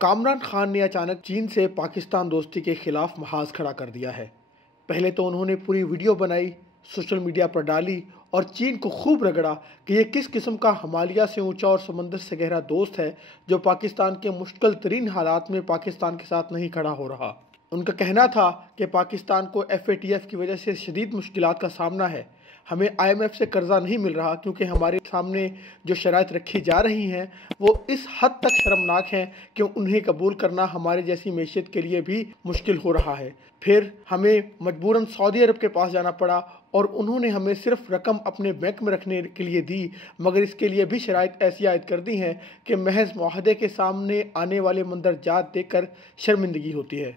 कामरान खान ने अचानक चीन से पाकिस्तान दोस्ती के खिलाफ महाज खड़ा कर दिया है। पहले तो उन्होंने पूरी वीडियो बनाई, सोशल मीडिया पर डाली और चीन को खूब रगड़ा कि यह किस किस्म का हिमालय से ऊंचा और समंदर से गहरा दोस्त है जो पाकिस्तान के मुश्किल तरीन हालात में पाकिस्तान के साथ नहीं खड़ा हो रहा। उनका कहना था कि पाकिस्तान को FATF की वजह से शदीद मुश्किलात का सामना है। हमें IMF से कर्जा नहीं मिल रहा क्योंकि हमारे सामने जो शराइत रखी जा रही हैं वो इस हद तक शर्मनाक हैं कि उन्हें कबूल करना हमारे जैसी मैशियत के लिए भी मुश्किल हो रहा है। फिर हमें मजबूरन सऊदी अरब के पास जाना पड़ा और उन्होंने हमें सिर्फ रकम अपने बैंक में रखने के लिए दी, मगर इसके लिए भी शराइत ऐसी आयद कर दी हैं कि महज मुआहदे के सामने आने वाले मंदरजात देखकर शर्मिंदगी होती है।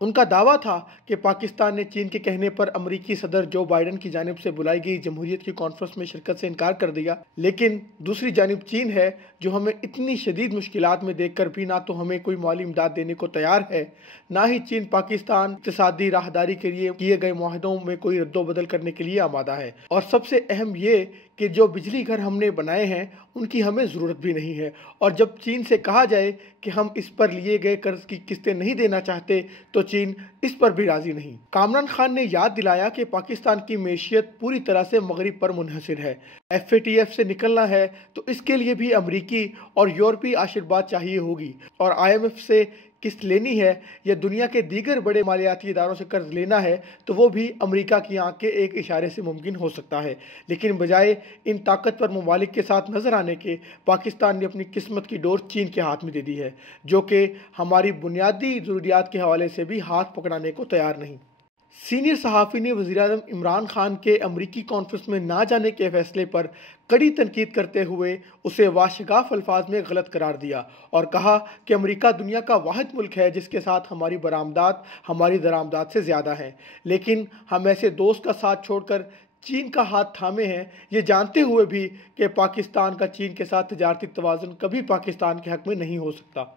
उनका दावा था कि पाकिस्तान ने चीन के कहने पर अमेरिकी सदर जो बाइडन की जानिब से बुलाई गई जमहूरियत की कॉन्फ्रेंस में शिरकत से इनकार कर दिया, लेकिन दूसरी जानिब चीन है जो हमें इतनी शदीद मुश्किलात में देखकर भी ना तो हमें कोई माली इमदाद देने को तैयार है, ना ही चीन पाकिस्तान इक़्तिसादी राहदारी के लिए किए गए मुआहदों में कोई रद्दोबदल करने के लिए आमादा है। और सबसे अहम ये कि जो बिजली घर हमने बनाए हैं उनकी हमें ज़रूरत भी नहीं है, और जब चीन से कहा जाए कि हम इस पर लिए गए कर्ज की किस्तें नहीं देना चाहते तो चीन इस पर भी राजी नहीं। कामरान खान ने याद दिलाया कि पाकिस्तान की मैशियत पूरी तरह से मगरिब पर मुनहसिर है। FATF से निकलना है तो इसके लिए भी अमरीकी और यूरोपीय आशीर्वाद चाहिए होगी, और IMF से किस्त लेनी है या दुनिया के दीगर बड़े मालियाती इदारों से कर्ज लेना है तो वो भी अमेरिका की आंख के एक इशारे से मुमकिन हो सकता है। लेकिन बजाय इन ताकतवर ममालिक के साथ नजर आने के पाकिस्तान ने अपनी किस्मत की डोर चीन के हाथ में दे दी है, जो कि हमारी बुनियादी ज़रूरियात के हवाले से भी हाथ पकड़ाने को तैयार नहीं। सीनियर सहाफ़ी ने वज़ीर-ए-आज़म इमरान खान के अमरीकी कॉन्फ्रेंस में ना जाने के फैसले पर कड़ी तनकीद करते हुए उसे वाशगाफ अल्फाज में गलत करार दिया और कहा कि अमेरिका दुनिया का वाहिद मुल्क है जिसके साथ हमारी बरामदात हमारी दरामदात से ज़्यादा है, लेकिन हम ऐसे दोस्त का साथ छोड़कर चीन का हाथ थामे हैं, ये जानते हुए भी कि पाकिस्तान का चीन के साथ तजारती तवाज़ुन कभी पाकिस्तान के हक़ में नहीं हो सकता।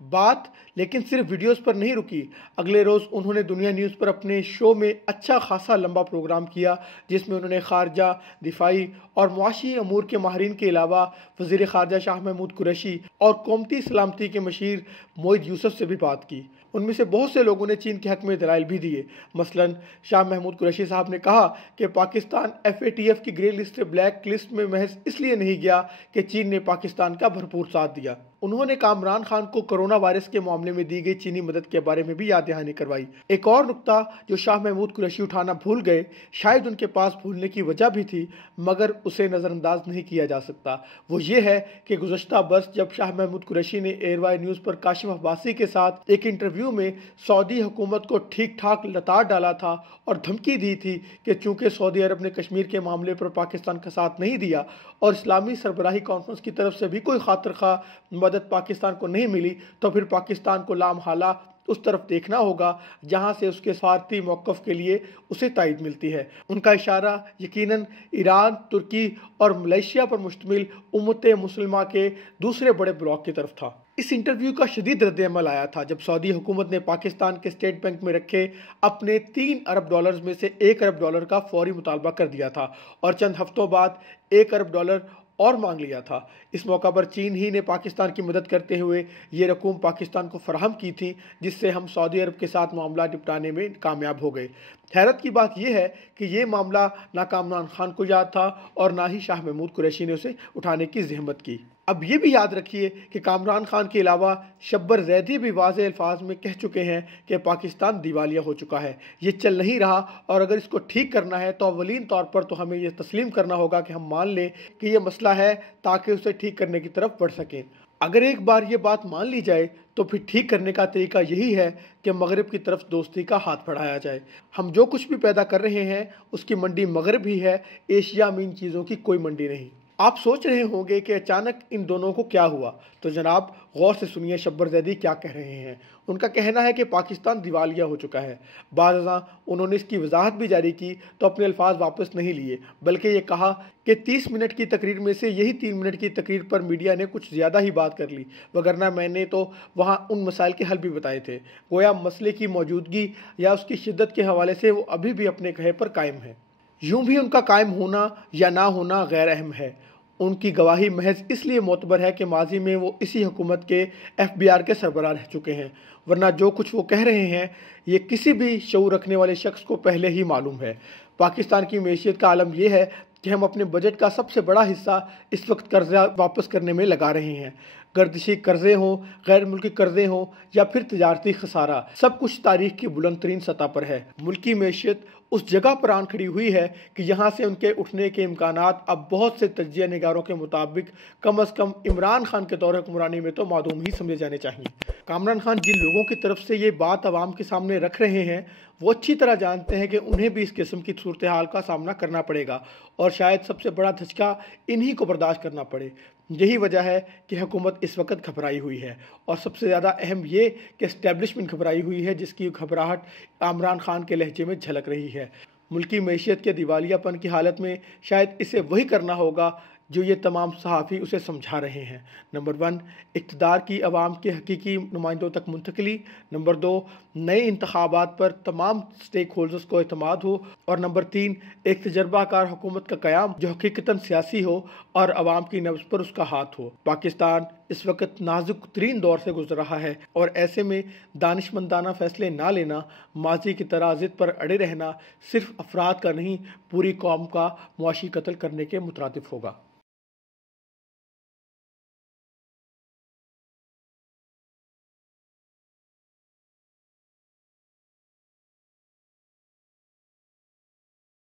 बात लेकिन सिर्फ वीडियोस पर नहीं रुकी। अगले रोज़ उन्होंने दुनिया न्यूज़ पर अपने शो में अच्छा खासा लंबा प्रोग्राम किया जिसमें उन्होंने खारजा, दिफाई और मुआशी अमूर के माहिरीन के अलावा वज़ीर ख़ारजा शाह महमूद कुरैशी और कौमती सलामती के मशीर मोइद यूसुफ से भी बात की। उनमें से बहुत से लोगों ने चीन के हक़ में दलाइल भी दिए। मसलन शाह महमूद कुरैशी साहब ने कहा कि पाकिस्तान FATF की ग्रे लिस्ट से ब्लैक लिस्ट में महज इसलिए नहीं गया कि चीन ने पाकिस्तान का भरपूर साथ दिया। उन्होंने कामरान खान को कोरोना वायरस के मामले में दी गई चीनी मदद के बारे में भी याद दहानी करवाई। एक और नुक्ता जो शाह महमूद कुरैशी उठाना भूल गए, शायद उनके पास भूलने की वजह भी थी मगर उसे नज़रअंदाज नहीं किया जा सकता, वो ये है कि गुज़श्ता बरस जब शाह महमूद कुरैशी ने एयरवाई न्यूज़ पर काशिफ अब्बासी के साथ एक इंटरव्यू में सऊदी हुकूमत को ठीक ठाक लताड़ डाला था और धमकी दी थी कि चूँकि सऊदी अरब ने कश्मीर के मामले पर पाकिस्तान का साथ नहीं दिया और इस्लामी सरबराही कॉन्फ्रेंस की तरफ से भी कोई खातिर खा मदद पाकिस्तान को नहीं मिली, तो फिर पाकिस्तान को लामहाला उस तरफ देखना होगा जहां से उसके सफारती मौक़िफ़ के लिए उसे तायद मिलती है। उनका इशारा यकीनन ईरान, तुर्की और मलेशिया पर मुश्तमिल उम्मत मुस्लिमा के दूसरे बड़े ब्लॉक की तरफ था। इस इंटरव्यू का शदीद रद्द-ए-अमल आया था जब सऊदी हुकूमत ने पाकिस्तान के स्टेट बैंक में रखे अपने $3 अरब में से $1 अरब का फौरी मुतालबा कर दिया था और चंद हफ्तों बाद $1 अरब और मांग लिया था। इस मौका पर चीन ही ने पाकिस्तान की मदद करते हुए ये रकूम पाकिस्तान को फराहम की थी जिससे हम सऊदी अरब के साथ मामला निपटाने में कामयाब हो गए। हैरत की बात यह है कि ये मामला ना कामरान खान को याद था और ना ही शाह महमूद कुरैशी ने उसे उठाने की जहमत की। अब ये भी याद रखिए कि कामरान खान के अलावा शब्बर जैदी भी वाज़ेह अल्फाज में कह चुके हैं कि पाकिस्तान दिवालिया हो चुका है, ये चल नहीं रहा और अगर इसको ठीक करना है तो अवलीन तौर पर तो हमें यह तस्लीम करना होगा कि हम मान लें कि यह मसला है ताकि उसे ठीक करने की तरफ बढ़ सकें। अगर एक बार ये बात मान ली जाए तो फिर ठीक करने का तरीका यही है कि मगरिब की तरफ दोस्ती का हाथ बढ़ाया जाए। हम जो कुछ भी पैदा कर रहे हैं उसकी मंडी मगरिब ही है, एशिया में इन चीज़ों की कोई मंडी नहीं। आप सोच रहे होंगे कि अचानक इन दोनों को क्या हुआ, तो जनाब गौर से सुनिए शब्बर जैदी क्या कह रहे हैं। उनका कहना है कि पाकिस्तान दिवालिया हो चुका है। बाज़ उन्होंने इसकी वजाहत भी जारी की तो अपने अल्फाज वापस नहीं लिए, बल्कि ये कहा कि 30 मिनट की तकरीर में से यही 3 मिनट की तकरीर पर मीडिया ने कुछ ज़्यादा ही बात कर ली, वगरना मैंने तो वहाँ उन मसाइल के हल भी बताए थे। गोया मसले की मौजूदगी या उसकी शिद्दत के हवाले से वो अभी भी अपने कहे पर कायम है। यूं भी उनका कायम होना या ना होना गैर अहम है। उनकी गवाही महज इसलिए मोतबर है कि माजी में वो इसी हुकूमत के FBI के सरबराह रह चुके हैं, वरना जो कुछ वो कह रहे हैं ये किसी भी शऊर रखने वाले शख्स को पहले ही मालूम है। पाकिस्तान की मैशियत का आलम यह है कि हम अपने बजट का सबसे बड़ा हिस्सा इस वक्त कर्जा वापस करने में लगा रहे हैं। गर्दिशी कर्जे हों, गैर मुल्की कर्जे हों या फिर तजारती खसारा, सब कुछ तारीख की बुलंद तरीन सतह पर है। मुल्की मैशियत उस जगह पर आन खड़ी हुई है कि यहाँ से उनके उठने के इम्कानात अब बहुत से तज्जिया निगारों के मुताबिक कम अज़ कम इमरान खान के दौर हुक्मरानी में तो मादूम ही समझे जाने चाहिए। कामरान खान जिन लोगों की तरफ से ये बात आवाम के सामने रख रहे हैं वो अच्छी तरह जानते हैं कि उन्हें भी इस किस्म की सूरत हाल का सामना करना पड़ेगा और शायद सबसे बड़ा धचका इन्हीं को बर्दाश्त करना पड़े। यही वजह है कि हुकूमत इस वक्त घबराई हुई है और सबसे ज़्यादा अहम ये कि इस्टेब्लिशमेंट घबराई हुई है, जिसकी घबराहट इमरान खान के लहजे में झलक रही है। मुल्की मैशियत के दिवालियापन की हालत में शायद इसे वही करना होगा जो ये तमाम सहाफ़ी उसे समझा रहे हैं। नंबर 1, इक़्तिदार की अवाम के हकीकी नुमाइंदों तक मुंतकिली। नंबर 2, नए इंतखाबात पर तमाम स्टेक होल्डर्स को एतमाद हो। और नंबर 3, एक तजर्बाकार हुकूमत का क़याम जो हकीकतन सियासी हो और अवाम की नब्ज़ पर उसका हाथ हो। पाकिस्तान इस वक्त नाजुक तरीन दौर से गुजर रहा है और ऐसे में दानिशमंदाना फ़ैसले ना लेना, माजी की तरह ज़िद पर अड़े रहना सिर्फ अफराद का नहीं पूरी कौम का मुआशी कत्ल करने के मुतरादिफ होगा।